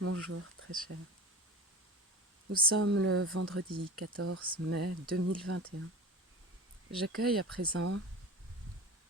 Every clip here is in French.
Bonjour, très cher. Nous sommes le vendredi 14 mai 2021. J'accueille à présent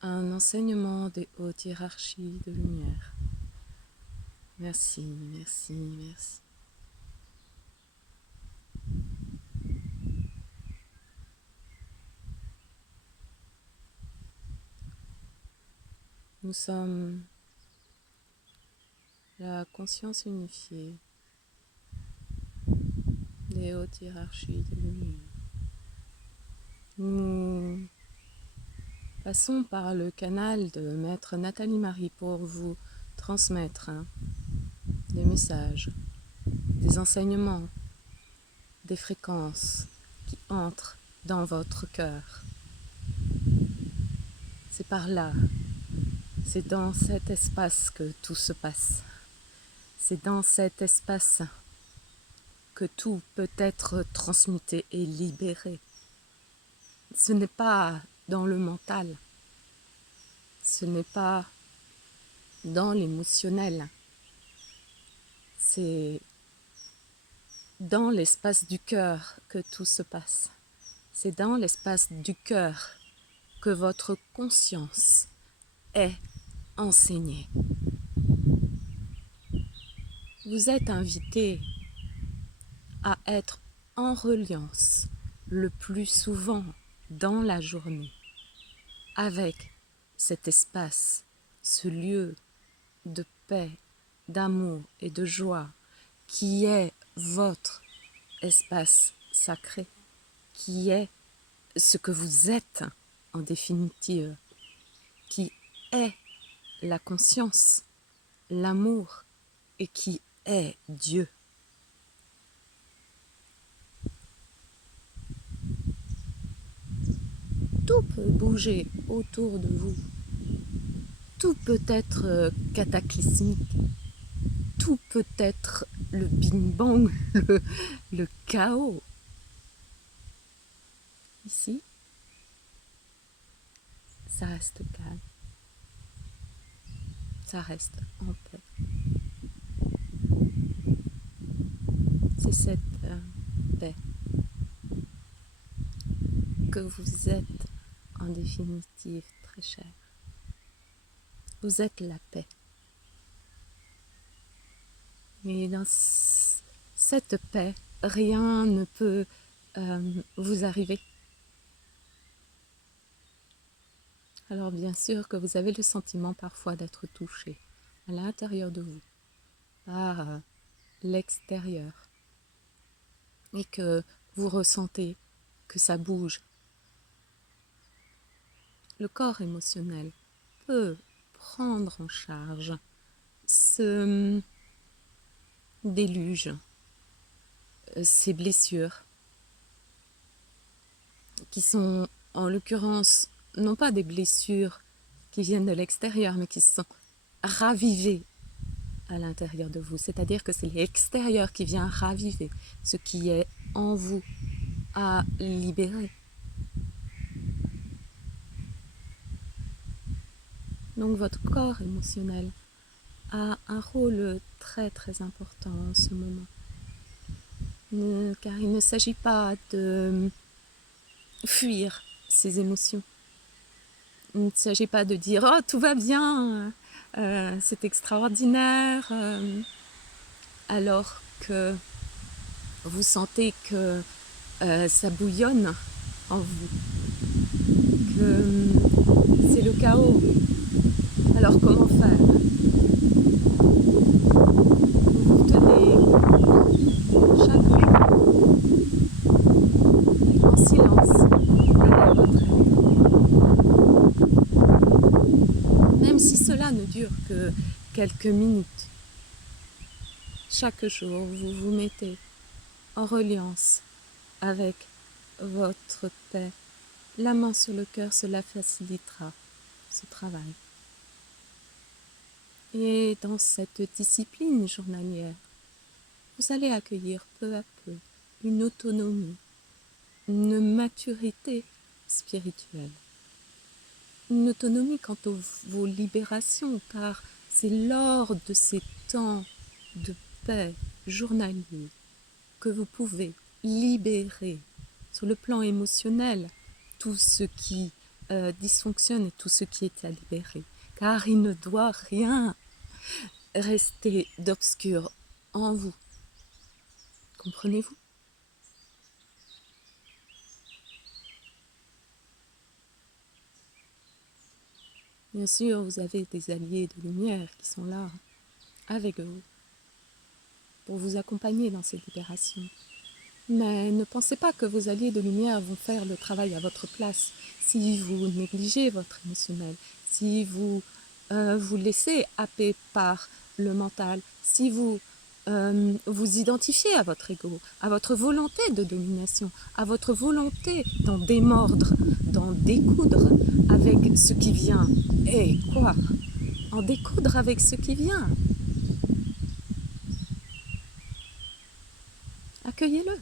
un enseignement des hautes hiérarchies de lumière. Merci, merci, merci. Nous sommes la conscience unifiée des hautes hiérarchies de lumière. Nous passons par le canal de Maître Nathalie Marie pour vous transmettre des messages, des enseignements, des fréquences qui entrent dans votre cœur. C'est par là, c'est dans cet espace que tout se passe. C'est dans cet espace que tout peut être transmuté et libéré. Ce n'est pas dans le mental, ce n'est pas dans l'émotionnel, c'est dans l'espace du cœur que tout se passe. C'est dans l'espace du cœur que votre conscience est enseignée. Vous êtes invité à être en reliance le plus souvent dans la journée avec cet espace, ce lieu de paix, d'amour et de joie qui est votre espace sacré, qui est ce que vous êtes en définitive, qui est la conscience, l'amour et qui est Dieu. Tout peut bouger autour de vous. Tout peut être cataclysmique. Tout peut être le bing-bang, le chaos. Ici, ça reste calme. Ça reste en paix. C'est cette paix que vous êtes en définitive très cher. Vous êtes la paix. Et dans cette paix, rien ne peut vous arriver. Alors bien sûr que vous avez le sentiment parfois d'être touché à l'intérieur de vous par l'extérieur et que vous ressentez que ça bouge. Le corps émotionnel peut prendre en charge ce déluge, ces blessures qui sont en l'occurrence non pas des blessures qui viennent de l'extérieur mais qui sont ravivées à l'intérieur de vous, c'est-à-dire que c'est l'extérieur qui vient raviver ce qui est en vous à libérer. Donc votre corps émotionnel a un rôle très très important en ce moment, car il ne s'agit pas de fuir ces émotions. Il ne s'agit pas de dire « Oh, tout va bien, c'est extraordinaire », alors que vous sentez que ça bouillonne en vous, que c'est le chaos. Alors comment faire? Vous tenez chaque jour en silence avec votre être. Même si cela ne dure que quelques minutes, chaque jour vous vous mettez en reliance avec votre paix. La main sur le cœur, cela facilitera ce travail. Et dans cette discipline journalière, vous allez accueillir peu à peu une autonomie, une maturité spirituelle, une autonomie quant à vos libérations, car c'est lors de ces temps de paix journalier que vous pouvez libérer sur le plan émotionnel tout ce qui dysfonctionne et tout ce qui est à libérer. Car il ne doit rien rester d'obscur en vous. Comprenez-vous? Bien sûr, vous avez des alliés de lumière qui sont là, avec vous, pour vous accompagner dans cette libération. Mais ne pensez pas que vos alliés de lumière vont faire le travail à votre place si vous négligez votre émotionnel, si vous vous laissez happer par le mental, si vous vous identifiez à votre ego, à votre volonté de domination, à votre volonté d'en démordre, d'en découdre avec ce qui vient. Et quoi? En découdre avec ce qui vient. Accueillez-le.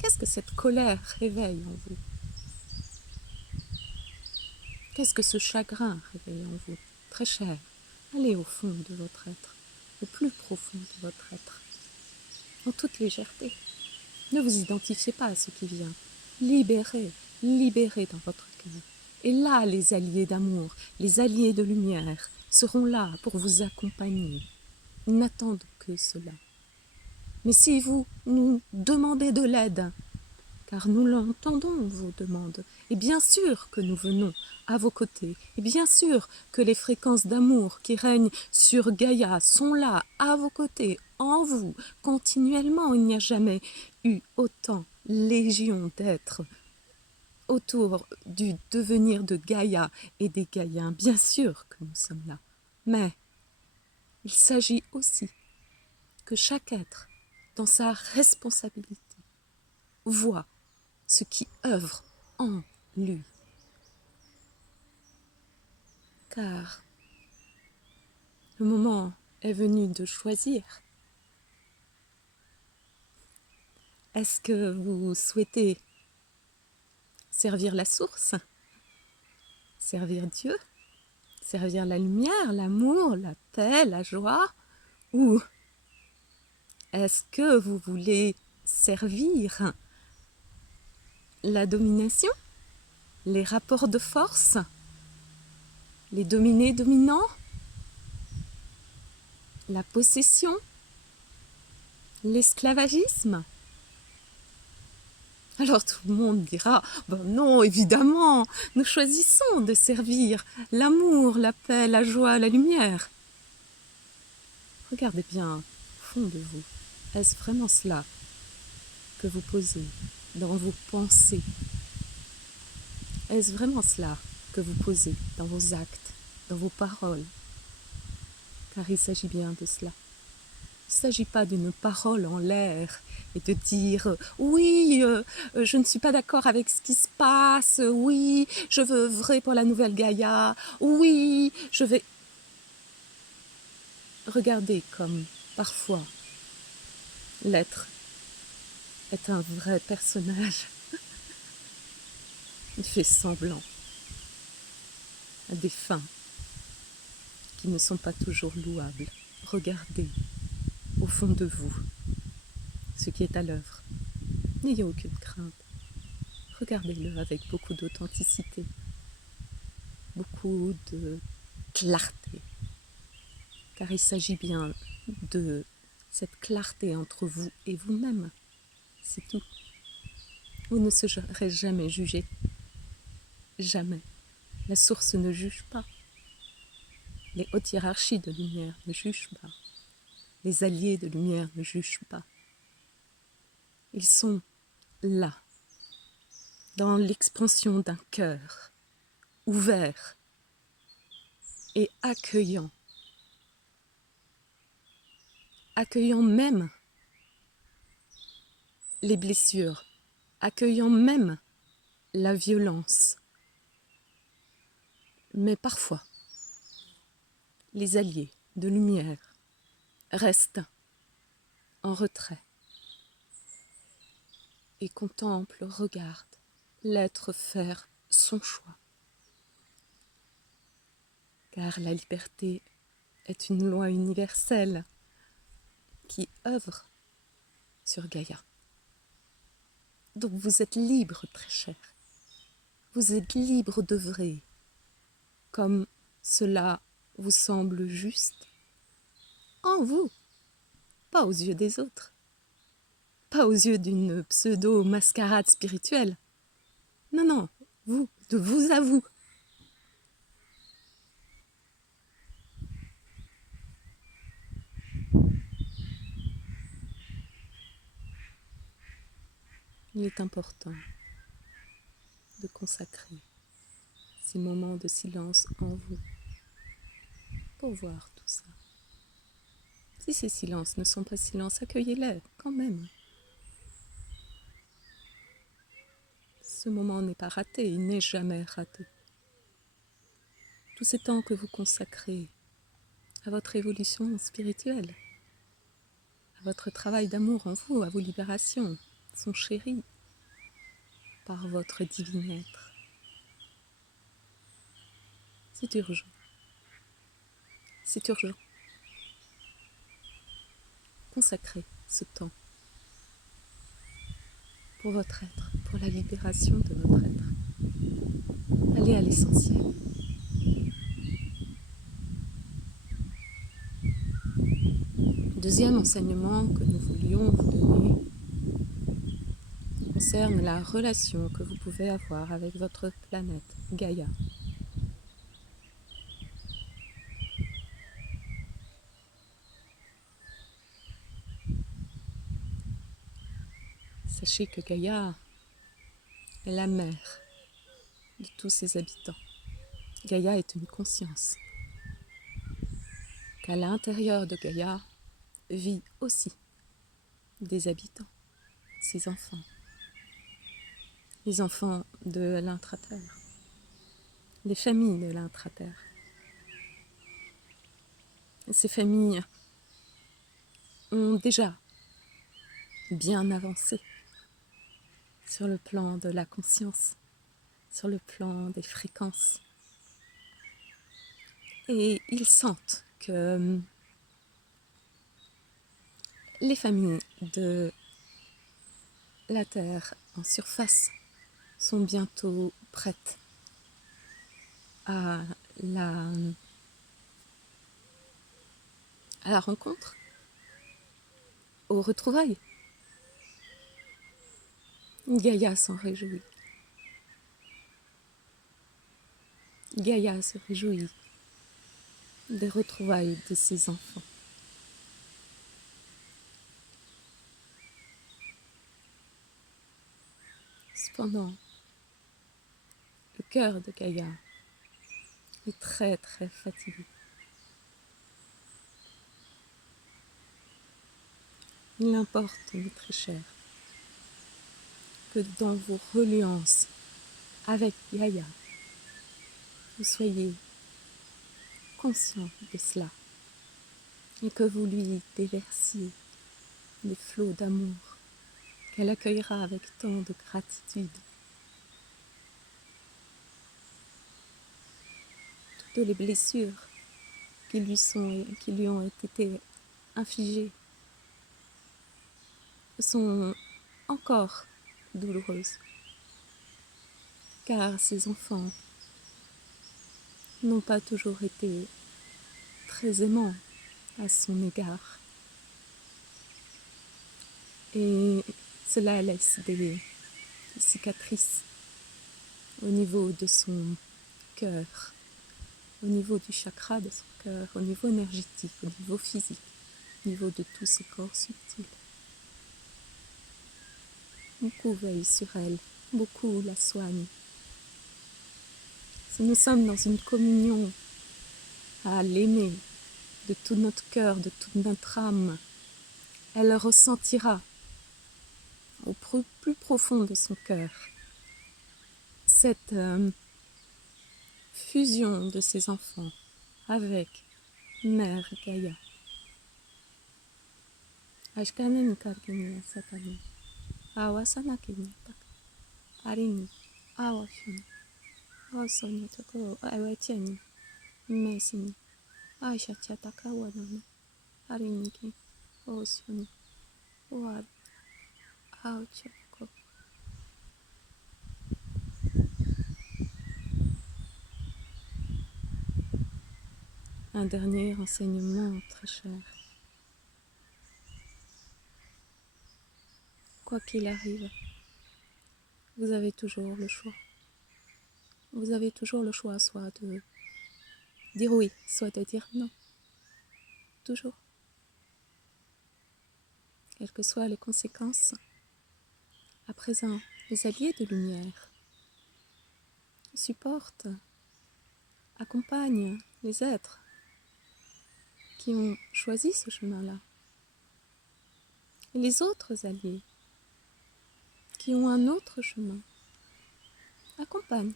Qu'est-ce que cette colère réveille en vous? Qu'est-ce que ce chagrin réveille en vous? Très cher, allez au fond de votre être, au plus profond de votre être, en toute légèreté. Ne vous identifiez pas à ce qui vient. Libérez, libérez dans votre cœur. Et là, les alliés d'amour, les alliés de lumière seront là pour vous accompagner. Ils n'attendent que cela. Mais si vous nous demandez de l'aide, car nous l'entendons, vos demandes, et bien sûr que nous venons à vos côtés, et bien sûr que les fréquences d'amour qui règnent sur Gaïa sont là, à vos côtés, en vous, continuellement. Il n'y a jamais eu autant légion d'êtres autour du devenir de Gaïa et des Gaïens. Bien sûr que nous sommes là. Mais il s'agit aussi que chaque être, dans sa responsabilité, voit ce qui œuvre en lui. Car le moment est venu de choisir. Est-ce que vous souhaitez servir la source, servir Dieu, servir la lumière, l'amour, la paix, la joie, ou est-ce que vous voulez servir la domination, les rapports de force, les dominés-dominants, la possession, l'esclavagisme? Alors tout le monde dira, ben non, évidemment, nous choisissons de servir l'amour, la paix, la joie, la lumière. Regardez bien au fond de vous, est-ce vraiment cela que vous posez dans vos pensées? Est-ce vraiment cela que vous posez dans vos actes, dans vos paroles? Car il s'agit bien de cela. Il ne s'agit pas d'une parole en l'air et de dire « oui, je ne suis pas d'accord avec ce qui se passe, oui, je veux œuvrer pour la nouvelle Gaïa, oui, je vais… » Regardez comme, parfois, l'être est un vrai personnage. Il fait semblant à des fins qui ne sont pas toujours louables. Regardez au fond de vous ce qui est à l'œuvre. N'ayez aucune crainte. Regardez-le avec beaucoup d'authenticité, beaucoup de clarté, car il s'agit bien de cette clarté entre vous et vous-même. C'est tout. Vous ne serez jamais jugé. Jamais. La source ne juge pas. Les hautes hiérarchies de lumière ne jugent pas. Les alliés de lumière ne jugent pas. Ils sont là, dans l'expansion d'un cœur ouvert et accueillant. Accueillant même les blessures, accueillant même la violence. Mais parfois, les alliés de lumière restent en retrait et contemplent, regardent l'être faire son choix. Car la liberté est une loi universelle qui œuvre sur Gaïa. Donc vous êtes libre, très cher. Vous êtes libre d'œuvrer comme cela vous semble juste en vous, pas aux yeux des autres, pas aux yeux d'une pseudo-mascarade spirituelle. Non, non, vous, de vous à vous. Il est important de consacrer ces moments de silence en vous pour voir tout ça. Si ces silences ne sont pas silences, accueillez-les quand même. Ce moment n'est pas raté, il n'est jamais raté. Tous ces temps que vous consacrez à votre évolution spirituelle, à votre travail d'amour en vous, à vos libérations, sont chéris par votre divin être. C'est urgent. C'est urgent. Consacrez ce temps pour votre être, pour la libération de votre être. Allez à l'essentiel. Deuxième enseignement que nous voulions vous donner concerne la relation que vous pouvez avoir avec votre planète Gaïa. Sachez que Gaïa est la mère de tous ses habitants. Gaïa est une conscience. Qu'à l'intérieur de Gaïa vit aussi des habitants, ses enfants. Les enfants de l'intraterre, les familles de l'intraterre. Ces familles ont déjà bien avancé sur le plan de la conscience, sur le plan des fréquences. Et ils sentent que les familles de la Terre en surface sont bientôt prêtes à la rencontre, aux retrouvailles. Gaïa s'en réjouit. Gaïa se réjouit des retrouvailles de ses enfants. Cependant, le cœur de Gaïa est très très fatigué. Il importe, mes très chers, que dans vos reliances avec Gaïa, vous soyez conscient de cela et que vous lui déversiez des flots d'amour qu'elle accueillera avec tant de gratitude. Toutes les blessures qui lui ont été infligées sont encore douloureuses, car ses enfants n'ont pas toujours été très aimants à son égard. Et cela laisse des cicatrices au niveau de son cœur, au niveau du chakra de son cœur, au niveau énergétique, au niveau physique, au niveau de tous ses corps subtils. Beaucoup veillent sur elle, beaucoup la soignent. Si nous sommes dans une communion à l'aimer de tout notre cœur, de toute notre âme, elle ressentira au plus profond de son cœur cette fusion de ses enfants avec Mère Gaïa. Ashkanen karkini satani, awasana kini tak, arini, awashini, awasoni toko, awetiani, mesini, aisha chataka wanana, ariniki, Oceani, Wad, Aotioko. Un dernier enseignement très cher. Quoi qu'il arrive, vous avez toujours le choix. Vous avez toujours le choix, soit de dire oui, soit de dire non. Toujours. Quelles que soient les conséquences. À présent, les alliés de lumière supportent, accompagnent les êtres qui ont choisi ce chemin-là. Et les autres alliés qui ont un autre chemin accompagnent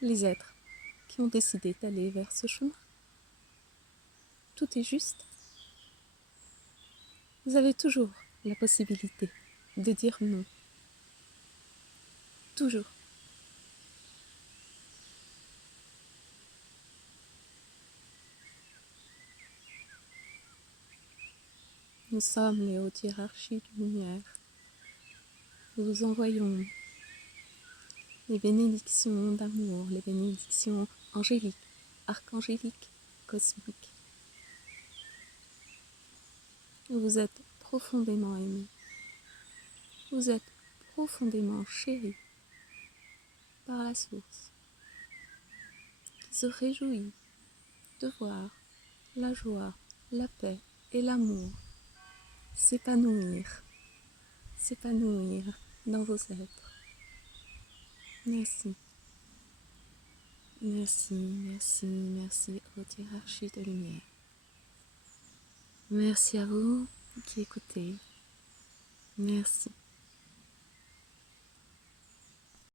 les êtres qui ont décidé d'aller vers ce chemin. Tout est juste. Vous avez toujours la possibilité de dire non. Toujours. Nous sommes les hautes hiérarchies de lumière. Nous vous envoyons les bénédictions d'amour, les bénédictions angéliques, archangéliques, cosmiques. Vous êtes profondément aimés. Vous êtes profondément chéris par la source, qui se réjouit de voir la joie, la paix et l'amour s'épanouir dans vos êtres. Merci. Merci, merci, merci aux hiérarchies de lumière. Merci à vous qui écoutez. Merci.